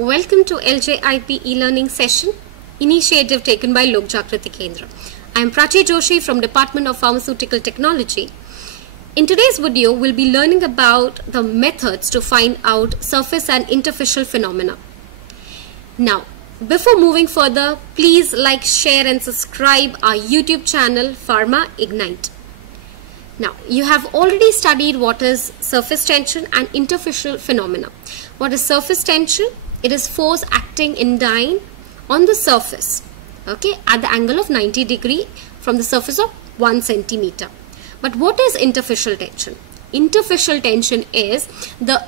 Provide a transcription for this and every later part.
Welcome to LJIP e-learning session, initiative taken by Lok Jagriti Kendra. I am Prachi Joshi from Department of Pharmaceutical Technology. In today's video, we'll be learning about the methods to find out surface and interfacial phenomena. Now, before moving further, please like, share and subscribe our YouTube channel Pharma Ignite. Now, you have already studied what is surface tension and interfacial phenomena. What is surface tension? It is force acting in dyne on the surface, okay, at the angle of 90 degree from the surface of 1 centimeter. But what is interfacial tension? Interfacial tension is the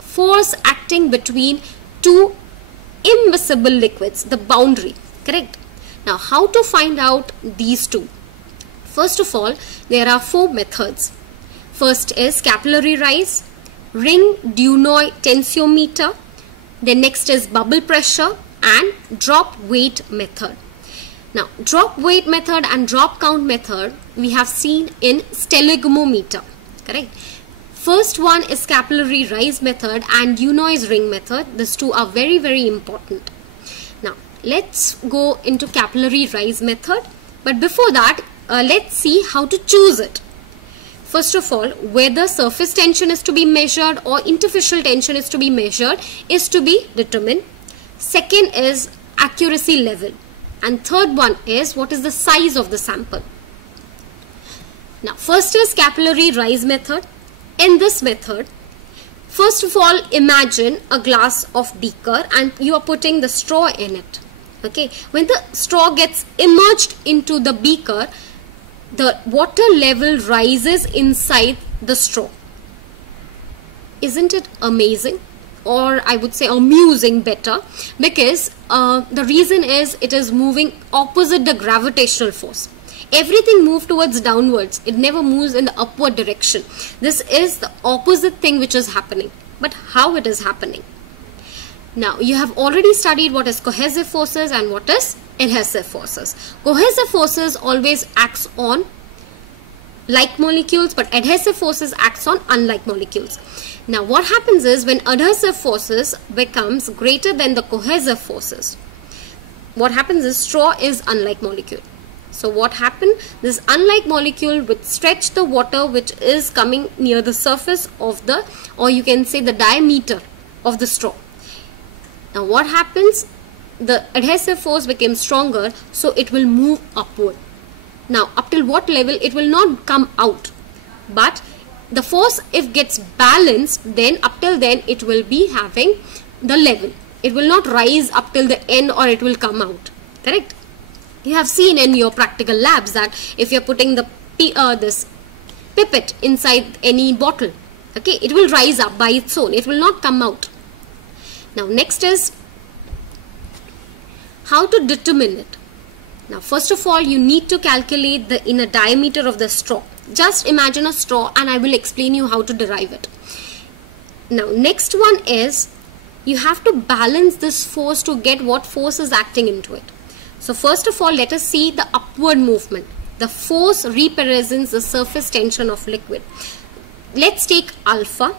force acting between two immiscible liquids, the boundary, correct? Now, how to find out these two? First of all, there are 4 methods. First is capillary rise, ring Dunois tensiometer. Then next is bubble pressure and drop weight method. Now, drop weight method and drop count method we have seen in sphygmomanometer, correct? First one is capillary rise method and Dunois ring method. These two are very, very important. Now, let's go into capillary rise method. But before that, let's see how to choose it. First of all, whether surface tension is to be measured or interfacial tension is to be measured is to be determined. Second is accuracy level. And third one is what is the size of the sample. Now, first is capillary rise method. In this method, first of all, imagine a glass of beaker and you are putting the straw in it. Okay, when the straw gets immersed into the beaker, the water level rises inside the straw. Isn't it amazing? Or I would say amusing better, because the reason is it is moving opposite the gravitational force. Everything moves towards downwards. It never moves in the upward direction. This is the opposite thing which is happening. But how it is happening? Now, you have already studied what is cohesive forces and what is adhesive forces. Cohesive forces always acts on like molecules, but adhesive forces acts on unlike molecules. Now, what happens is when adhesive forces becomes greater than the cohesive forces, what happens is straw is unlike molecule. So what happened? This unlike molecule would stretch the water which is coming near the surface of the, or you can say the diameter of the straw. Now what happens? The adhesive force becomes stronger, so it will move upward. Now up till what level? It will not come out, but the force if gets balanced, then up till then it will be having the level. It will not rise up till the end or it will come out, correct? You have seen in your practical labs that if you are putting the this pipette inside any bottle, okay, it will rise up by its own. It will not come out. Now next is how to determine it. Now first of all, you need to calculate the inner diameter of the straw. Just imagine a straw and I will explain you how to derive it. Now next one is you have to balance this force to get what force is acting into it. So first of all, let us see the upward movement. The force represents the surface tension of liquid. Let's take alpha.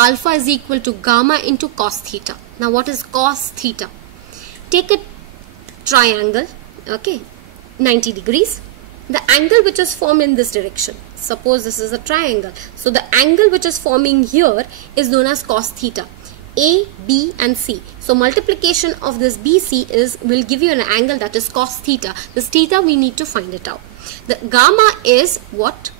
Alpha is equal to gamma into cos theta. Now what is cos theta? Take a triangle, okay, 90 degrees. The angle which is formed in this direction, suppose this is a triangle. So the angle which is forming here is known as cos theta. A, B and C. So multiplication of this BC will give you an angle that is cos theta. This theta we need to find it out. The gamma is what?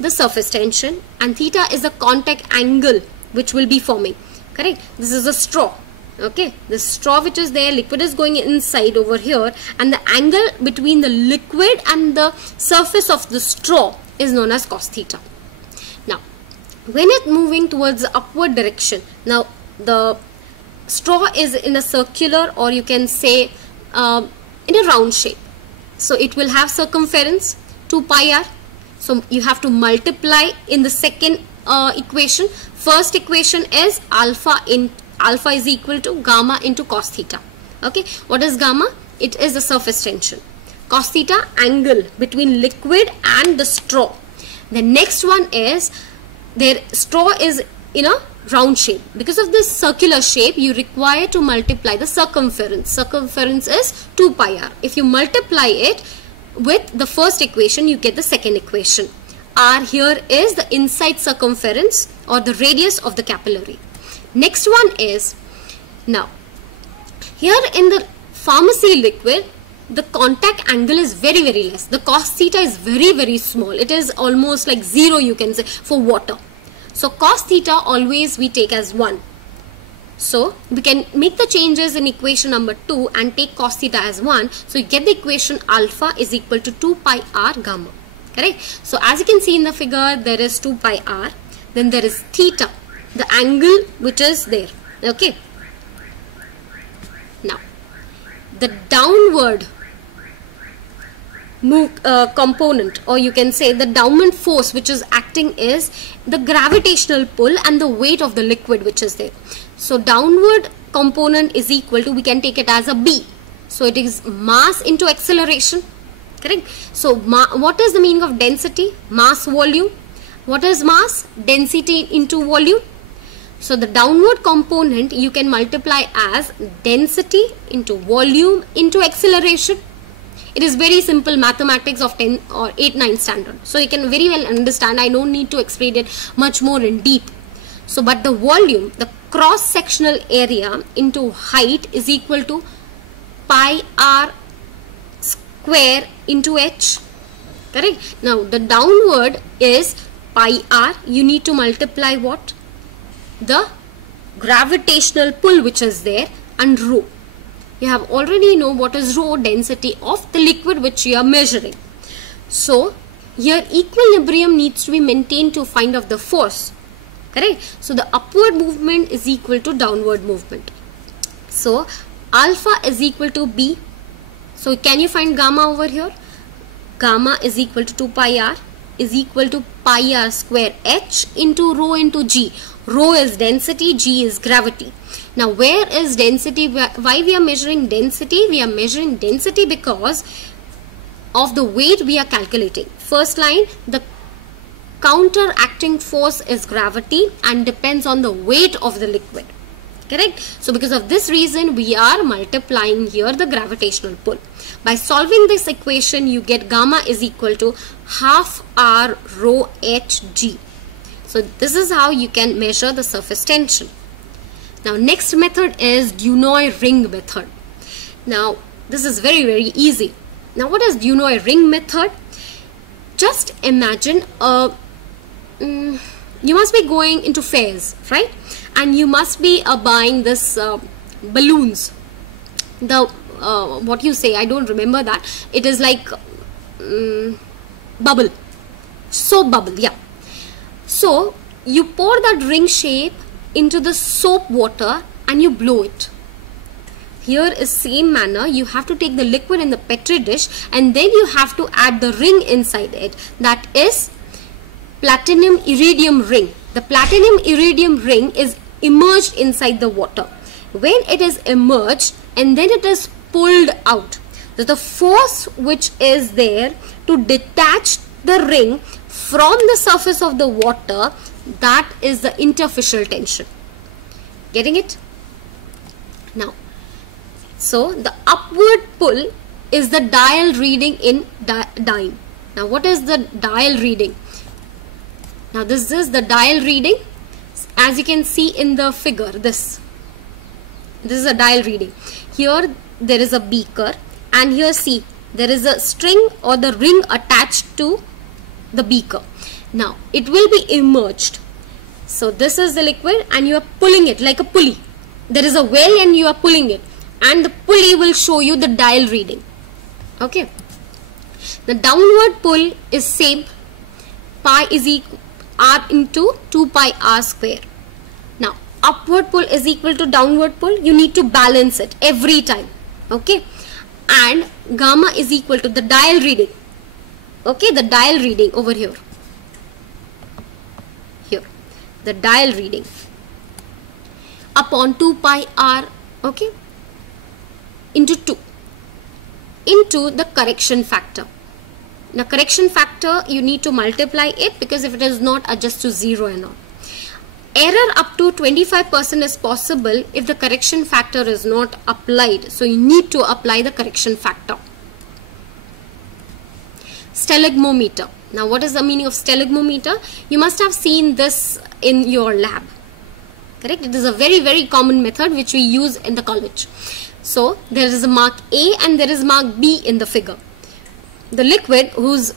The surface tension, and theta is the contact angle which will be forming, correct? This is a straw, okay? The straw which is there, liquid is going inside over here, and the angle between the liquid and the surface of the straw is known as cos theta. Now, when it moving towards the upward direction, now the straw is in a circular, or you can say in a round shape. So it will have circumference 2 pi r. So you have to multiply in the second equation. First equation is alpha is equal to gamma into cos theta. Okay, what is gamma? It is the surface tension. Cos theta, angle between liquid and the straw. The next one is their straw is in a round shape. Because of this circular shape, you require to multiply the circumference. Circumference is 2 pi r. If you multiply it with the first equation, you get the second equation. R here is the inside circumference or the radius of the capillary. Next one is, now here in the pharmacy liquid, the contact angle is very less. The cos theta is very small. It is almost like 0, you can say, for water. So cos theta always we take as 1. So we can make the changes in equation number 2 and take cos theta as 1. So you get the equation alpha is equal to 2 pi r gamma. Correct? So as you can see in the figure, there is 2 pi r. Then there is theta, the angle which is there. Okay. Now the downward component, or you can say the downward force which is acting, is the gravitational pull and the weight of the liquid which is there. So downward component is equal to, we can take it as a B. So it is mass into acceleration. Correct? So what is the meaning of density? Mass volume. What is mass? Density into volume. So the downward component you can multiply as density into volume into acceleration. It is very simple mathematics of 10 or 8-9 standard. So you can very well understand. I don't need to explain it much more in deep. So but the volume, the cross sectional area into height is equal to pi r square into h. Correct? Now the downward is pi r. You need to multiply what? The gravitational pull which is there and rho. You have already know what is rho, density of the liquid which you are measuring. So here equilibrium needs to be maintained to find out the force. Correct? So the upward movement is equal to downward movement. So alpha is equal to B. So can you find gamma over here? Gamma is equal to 2 pi r is equal to pi r square h into rho into g. Rho is density, g is gravity. Now where is density? Why we are measuring density? We are measuring density because of the weight we are calculating. First line, the counteracting force is gravity and depends on the weight of the liquid. Correct? So because of this reason, we are multiplying here the gravitational pull. By solving this equation, you get gamma is equal to half r rho h g. So this is how you can measure the surface tension. Now next method is Dunois ring method. Now this is very easy. Now what is Dunois ring method? Just imagine you must be going into fairs, right? And you must be buying this balloons. The what you say, I don't remember that. It is like bubble, soap bubble, yeah. So you pour that ring shape into the soap water and you blow it. Here is same manner. You have to take the liquid in the petri dish and then you have to add the ring inside it. That is platinum iridium ring. The platinum iridium ring is immersed inside the water. When it is immersed and then it is pulled out, so the force which is there to detach the ring from the surface of the water, that is the interfacial tension. Getting it? Now, so the upward pull is the dial reading in dyne. Now what is the dial reading? Now this is the dial reading. As you can see in the figure, this is a dial reading. Here there is a beaker and here see there is a string or the ring attached to the beaker. Now it will be immersed. So this is the liquid and you are pulling it like a pulley. There is a well and you are pulling it and the pulley will show you the dial reading. Okay. The downward pull is same, pi is equal r into 2 pi r square. Now upward pull is equal to downward pull. You need to balance it every time. Okay. And gamma is equal to the dial reading. Okay, the dial reading over here. Here, the dial reading upon 2 pi r, okay, into 2 into the correction factor. Now correction factor you need to multiply it because if it is not, adjust to 0 and all. Error up to 25% is possible if the correction factor is not applied. So you need to apply the correction factor. Stalagmometer. Now what is the meaning of stalagmometer? You must have seen this in your lab. Correct? It is a very common method which we use in the college. So there is a mark A and there is mark B in the figure. The liquid whose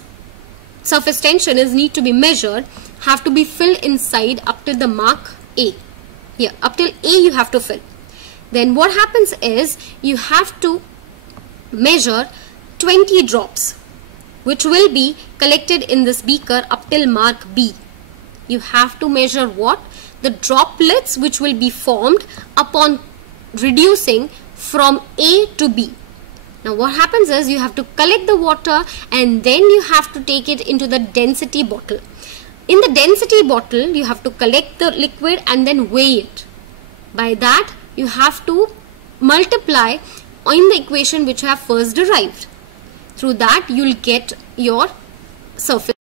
surface tension is need to be measured have to be filled inside up till the mark A. Here, up till A you have to fill. Then what happens is you have to measure 20 drops which will be collected in this beaker up till mark B. You have to measure what? The droplets which will be formed upon reducing from A to B. Now what happens is you have to collect the water and then you have to take it into the density bottle. In the density bottle you have to collect the liquid and then weigh it. By that you have to multiply in the equation which you have first derived. Through that you will get your surface